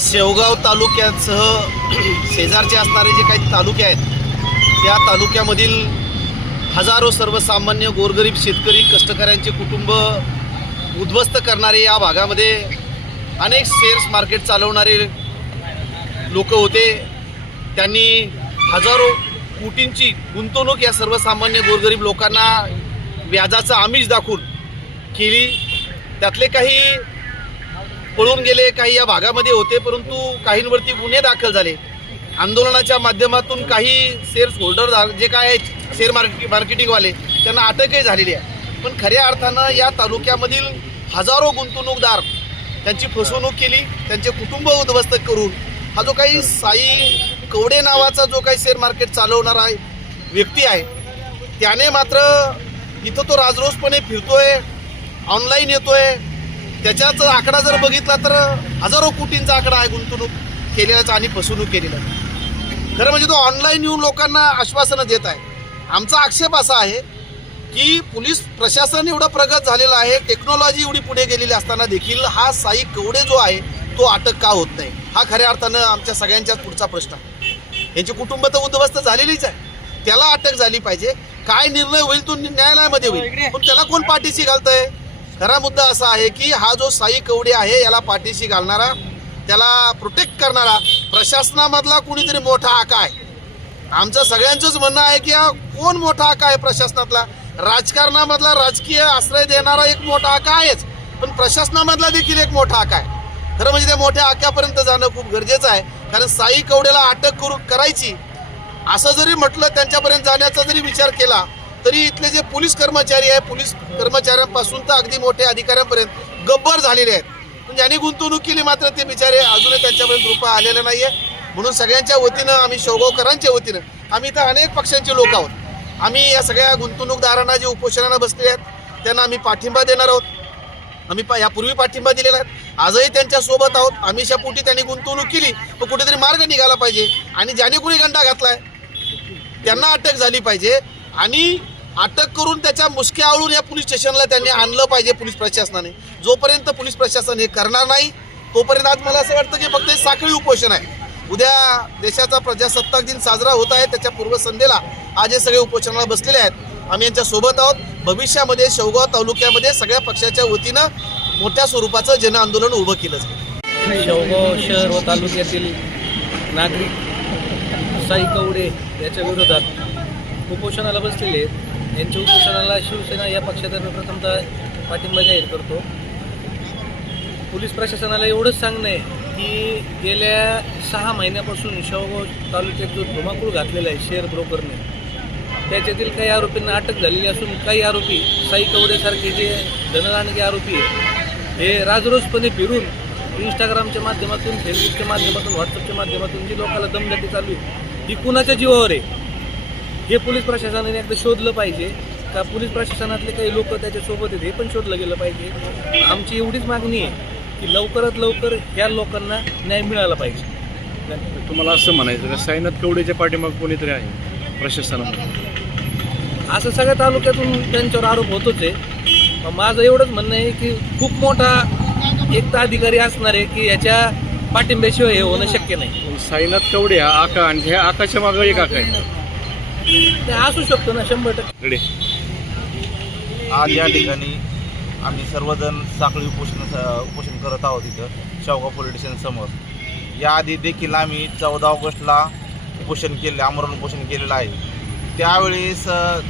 शेवगाव तालुक्यासह शेजारचे असणारे जे काही तालुके आहेत त्या तालुक्यामधील हजारो सर्वसामान्य गोरगरीब शेतकरी कष्टकऱ्यांचे कुटुंब उद्ध्वस्त करणारे या भागामध्ये अनेक शेअर्स मार्केट चालवणारे लोक होते. त्यांनी हजारो कोटींची गुंतवणूक या सर्वसामान्य गोरगरीब लोकांना व्याजाचं आमिष दाखवून केली. त्यातले काही पळून गेले काही या भागामध्ये होते परंतु काहींवरती गुन्हे दाखल झाले. आंदोलनाच्या माध्यमातून काही शेअर्स होल्डर जे काय आहेत शेअर मार्केट मार्केटिंगवाले त्यांना अटकही झालेली आहे. पण खऱ्या अर्थानं या तालुक्यामधील हजारो गुंतवणूकदार त्यांची फसवणूक केली त्यांचे कुटुंब उद्ध्वस्त करून हा जो काही साई कवडे नावाचा जो काही शेअर मार्केट चालवणारा व्यक्ती आहे त्याने मात्र इथं तो राजरोसपणे फिरतोय ऑनलाईन येतोय. त्याच्याच आकडा जर बघितला तर हजारो कोटींचा आकडा आहे गुंतवणूक केलेल्याचा आणि फसवणूक केलेला खरं म्हणजे तो ऑनलाईन येऊन लोकांना आश्वासनं देत आहे. आमचा आक्षेप असा आहे की पोलीस प्रशासन एवढं प्रगत झालेलं आहे टेक्नॉलॉजी एवढी पुढे गेलेली असताना देखील हा साई कवडे जो आहे तो अटक का होत नाही? हा खऱ्या अर्थानं आमच्या सगळ्यांच्याच पुढचा प्रश्न आहे. यांची कुटुंब तर उद्ध्वस्त झालेलीच आहे. त्याला अटक झाली पाहिजे. काय निर्णय होईल तो न्यायालयामध्ये होईल. पण त्याला कोण पाठीशी घालतंय? खरा मुद्दा असा आहे की हा जो साई कवडे आहे याला पाठीशी घालणारा त्याला प्रोटेक्ट करणारा प्रशासनामधला कुणीतरी मोठा आका आहे. आमचं सगळ्यांचंच म्हणणं आहे की हा कोण मोठा आका आहे प्रशासनातला? राजकारणामधला राजकीय आश्रय देणारा एक मोठा आका आहेच. पण प्रशासनामधला देखील एक मोठा आका आहे. खरं म्हणजे त्या मोठ्या आक्यापर्यंत जाणं खूप गरजेचं आहे. कारण साई कवडेला अटक करू करायची असं जरी म्हटलं त्यांच्यापर्यंत जाण्याचा जरी विचार केला तरी इथले जे पोलीस कर्मचारी आहे पोलीस कर्मचाऱ्यांपासून तर अगदी मोठ्या अधिकाऱ्यांपर्यंत गब्बर झालेले आहेत. म्हणजे पण ज्यांनी गुंतवणूक केली मात्र ते बिचारे अजूनही त्यांच्यापर्यंत रुपये आलेले आहे म्हणून सगळ्यांच्या वतीनं आम्ही शोगावकरांच्या वतीनं आम्ही इथं अनेक पक्षांचे लोक आहोत. आम्ही या सगळ्या गुंतवणूकदारांना जे उपोषणाला बसले आहेत त्यांना आम्ही पाठिंबा देणार आहोत. आम्ही पा यापूर्वी पाठिंबा दिलेला आहे. आजही त्यांच्यासोबत आहोत. आम्ही पोटी त्यांनी गुंतवणूक केली तर कुठेतरी मार्ग निघाला पाहिजे. आणि ज्याने कुणी गंडा घातलाय त्यांना अटक झाली पाहिजे. आणि अटक करून त्याच्या मुसक्या आवळून या पोलीस स्टेशनला त्यांनी आणलं पाहिजे पोलीस प्रशासनाने. जोपर्यंत पोलीस प्रशासन हे करणार नाही तोपर्यंत आज मला असं वाटतं की फक्त हे साखळी उपोषण आहे. उद्या देशाचा प्रजासत्ताक दिन साजरा होत आहे. त्याच्या पूर्वसंध्येला आज हे सगळे उपोषणाला बसलेले आहेत. आम्ही यांच्या सोबत आहोत. भविष्यामध्ये शेवगाव तालुक्यामध्ये सगळ्या पक्षाच्या वतीनं मोठ्या स्वरूपाचं जन आंदोलन उभं केलं जाईल. शेवगाव शहर व तालुक्यातील नागरिक साई कवडे याच्या विरोधात उपोषणाला बसलेले आहेत. यांच्या उपोषणाला शिवसेना या पक्षातर्फे प्रथमतः पाठिंबा जाहीर करतो. पोलीस प्रशासनाला एवढंच सांगणं आहे की गेल्या सहा महिन्यापासून शेवगाव तालुक्यात जो धुमाकूळ घातलेला आहे शेअर ब्रोकरने त्याच्यातील काही आरोपींना अटक झालेली असून काही आरोपी साई कवडेसारखे जे धनदानके आरोपी आहेत हे राजरोजपणे फिरून इंस्टाग्रामच्या माध्यमातून फेसबुकच्या माध्यमातून व्हॉट्सअपच्या माध्यमातून जी लोकांना दमदाटी चालू आहे ही कुणाच्या जीवावर आहे? हे पोलीस प्रशासनाने एकदा शोधलं पाहिजे. का पोलीस प्रशासनातले काही लोक त्याच्यासोबत आहेत हे पण शोधलं गेलं पाहिजे. आमची एवढीच मागणी आहे की लवकरात लवकर ह्या लोकांना न्याय मिळाला पाहिजे. तुम्हाला असं म्हणायचं का? साईनाथ कवडेच्या पाठीमाग कोणीतरी आहे प्रशासनामध्ये? असं सगळ्या तालुक्यातून त्यांच्यावर आरोप होतोच आहे. पण माझं एवढंच म्हणणं आहे की खूप मोठा एक तर अधिकारी असणार आहे की याच्या पाठिंब्याशिवाय हे होणं शक्य नाही. साईनाथ कवडे हा आका आणि ह्या आकाच्या मागं एक आका आहे. ते असू शकतो ना शंभर टक्के. आज या ठिकाणी आम्ही सर्वजण साखळी उपोषण उपोषण करत आहोत इथं शेवगाव पोलीस स्टेशन समोर. याआधी देखील आम्ही चौदा ऑगस्टला उपोषण केले आमरण उपोषण केलेलं आहे. त्यावेळेस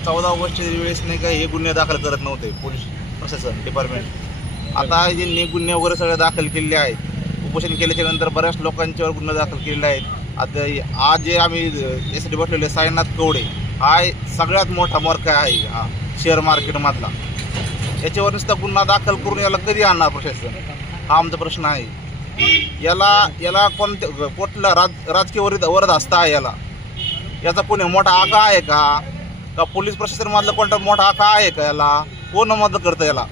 चौदा ऑगस्टच्या वेळेस नाही का हे गुन्हे दाखल करत नव्हते पोलीस प्रशासन डिपार्टमेंट आता जे गुन्हे वगैरे सगळे दाखल केलेले आहेत उपोषण केल्याच्यानंतर बऱ्याच लोकांच्यावर गुन्हे दाखल केलेले आहेत. आता आज जे आम्ही यासाठी बसलेले साईनाथ कवडे हा सगळ्यात मोठा मार्ग आहे हा शेअर मार्केटमधला याच्यावर नुसता गुन्हा दाखल करून याला कधी आणणार प्रशासन? हा आमचा प्रश्न आहे. याला याला कोणत्या कुठला राज राजकीय वरद वरद असता आहे याला. याचा कोणी मोठा आका आहे का? का पोलीस प्रशासनामधला कोणता मोठा आका आहे का याला? कोण मदत करतं याला?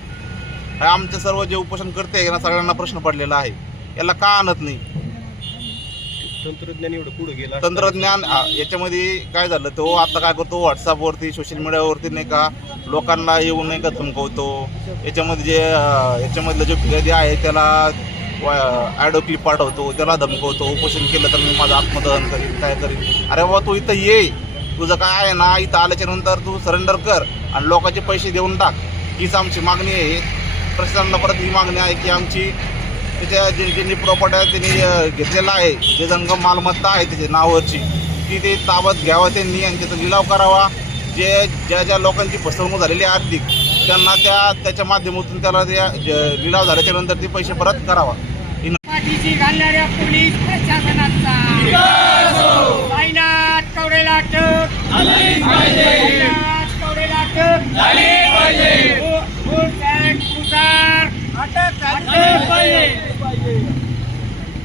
हे आमचे सर्व जे उपोषण करते यांना सगळ्यांना प्रश्न पडलेला आहे. याला का आणत नाही? तंत्रज्ञान एवढं पुढे गेलं तंत्रज्ञान आ, याच्यामध्ये काय झालं? तो आता काय करतो? व्हॉट्सअपवरती सोशल मीडियावरती नाही का? लोकांना येऊन नाही का धमकवतो? याच्यामध्ये जे अ, याच्यामधलं जे फिर्यादी आहे त्याला ॲडो क्लिप पाठवतो त्याला धमकवतो उपोषण केलं तर मी माझं आत्मदहन करीन काय करीन. अरे बाबा तू इथं ये. तुझं काय आहे ना इथं आल्याच्यानंतर तू सरेंडर कर आणि लोकांचे पैसे देऊन टाक. हीच आमची मागणी आहे. प्रशासनाला परत ही मागणी आहे की आमची त्याच्या जे ज्यांनी प्रॉपर्टी आहे त्यांनी घेतलेलं घेतलेला आहे. जे जंगम मालमत्ता आहे त्याच्या नावावरची ती ते ताबत घ्यावं त्यांनी आणि त्याचा लिलाव करावा. जे ज्या ज्या लोकांची फसवणूक झालेली आहे आर्थिक त्यांना त्या त्याच्या माध्यमातून त्याला त्या लिलाव झाल्याच्यानंतर ते पैसे परत करावा. ही पाठीशी घालणाऱ्या पोलीस प्रशासनाचा. साईनाथ कवडेला अटक साईनाथ कवडेला अटक टँक पाहिजे